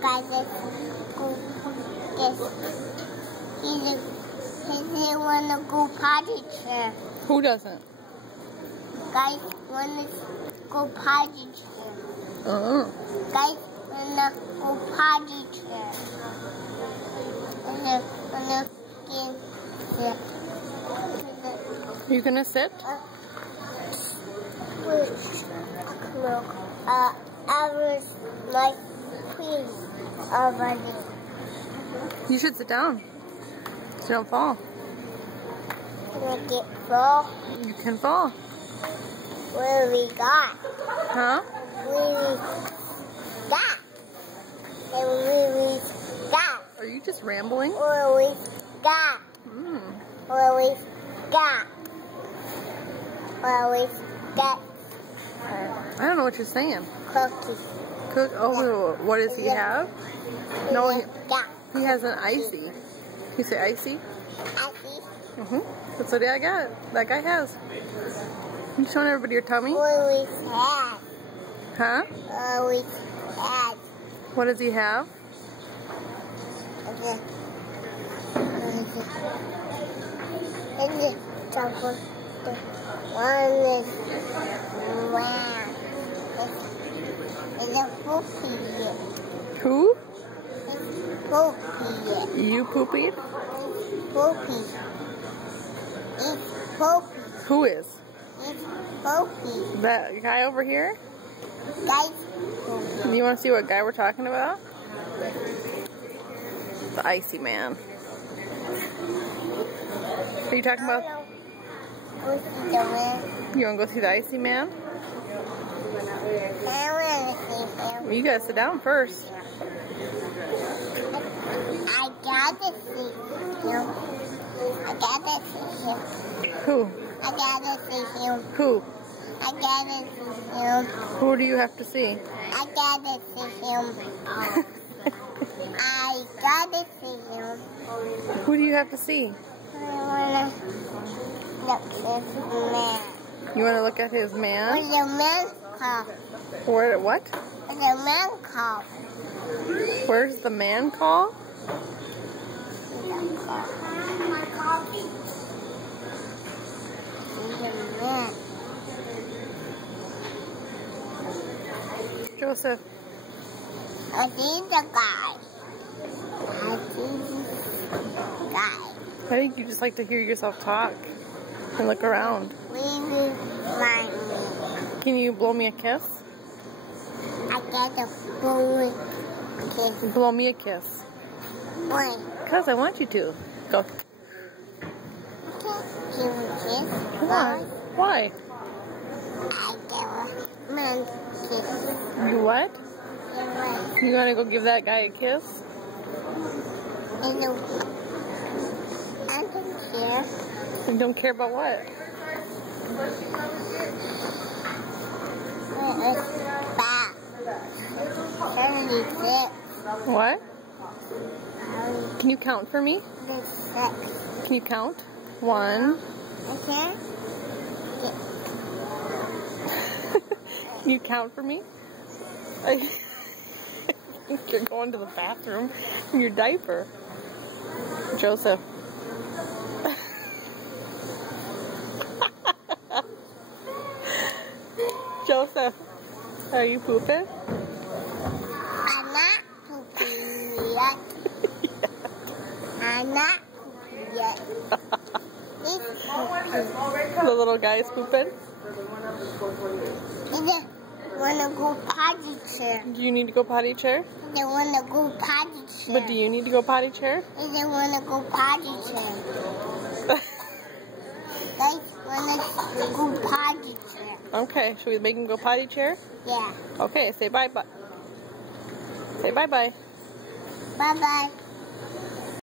Guys, he wanna go potty chair. Who doesn't? Guys wanna go potty chair. Guys wanna go potty chair. Wanna You gonna sit? Look, I was my queen already. You should sit down so you don't fall. Can I get fall? You can fall. Where we got? Huh? Where we got? And where we got? Are you just rambling? Where we got? Where we got? Where we got? I don't know what you're saying. Cookies. Cook? Oh, what does he have? No, he has an icy. Can you say icy? Icy. That's what I got. That guy has. You showing everybody your tummy? Where we have? Huh? Where we have? What does he have? One is round. It's a poopy. Who? Poopy. You poopy? Poopy. It's poopy. Who is? It's poopy. That guy over here? Guys, You want to see what guy we're talking about? The icy man. Are you talking about? go see the man. You want to go see the icy man? I want to see him. Well, you gotta sit down first. I gotta see him. I gotta see him. Who? I gotta see him. Who? I gotta see him. Who do you have to see? I gotta see him. I gotta see him. Who do you have to see? I wanna look at his man. You want to look at his What's man? the man called? Where? What? What's the man called? Where's the man call? Joseph. I see the guy. I see the guy. I think you just like to hear yourself talk and look around. Really like me. Can you blow me a kiss? I got a bullet kiss. Blow me a kiss. Why? Because I want you to. Go. Can't give a kiss. Why? Why? I give a man kiss. You what? Right. You want to go give that guy a kiss? I don't care. You don't care about what? It's back. 76. What? Can you count for me? 76. Can you count? 1. Okay? Can you count for me? I think you're going to the bathroom in your diaper. Joseph. Joseph, are you pooping? I'm not pooping yet. I'm not pooping yet. It's pooping. The little guy's pooping? I wanna go potty chair. Do you need to go potty chair? I wanna go potty chair. But do you need to go potty chair? I wanna go potty chair. Guys wanna go potty chair. Okay, should we make him go potty chair? Yeah. Okay, say bye-bye. Say bye-bye. Bye-bye.